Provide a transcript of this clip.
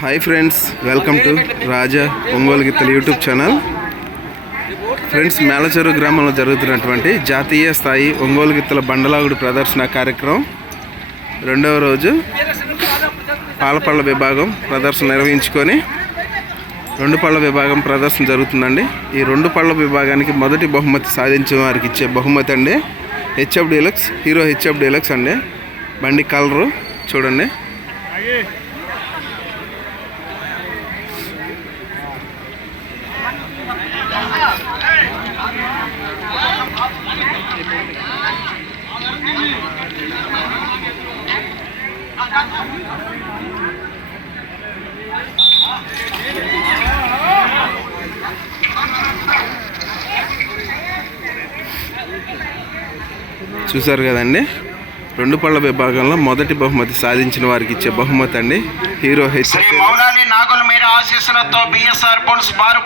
Hi friends welcome to Raja Ongole గిత్తలు YouTube channel friends మేలచెరు గ్రామంలో జరుగుతున్నటువంటి జాతీయ స్థాయి ఒంగోలు గిత్తల బండలాగుడు ప్రదర్శన కార్యక్రమం. రెండవ రోజు పాలపళ్ళ విభాగం ప్రదర్శన నిర్వహించుకొని రెండు పళ్ళ విభాగం ప్రదర్శన జరుగుతుందండి. ఈ రెండు పళ్ళ విభాగానికి మొదటి బహుమతి సాధించిన వారికి ఇచ్చే బహుమతి అండి. HF Deluxe Hero HF Deluxe అండి. బండి కలరు చూడండి. చూసారు కదండి? రెండు పళ్ళ విభాగంలో మొదటి బహుమతి సాధించిన వారికి ఇచ్చే బహుమతి అండి. Hero H. HF Maulali Nagula Meera ఆశీస్సులతో బిఎస్ఆర్ బారు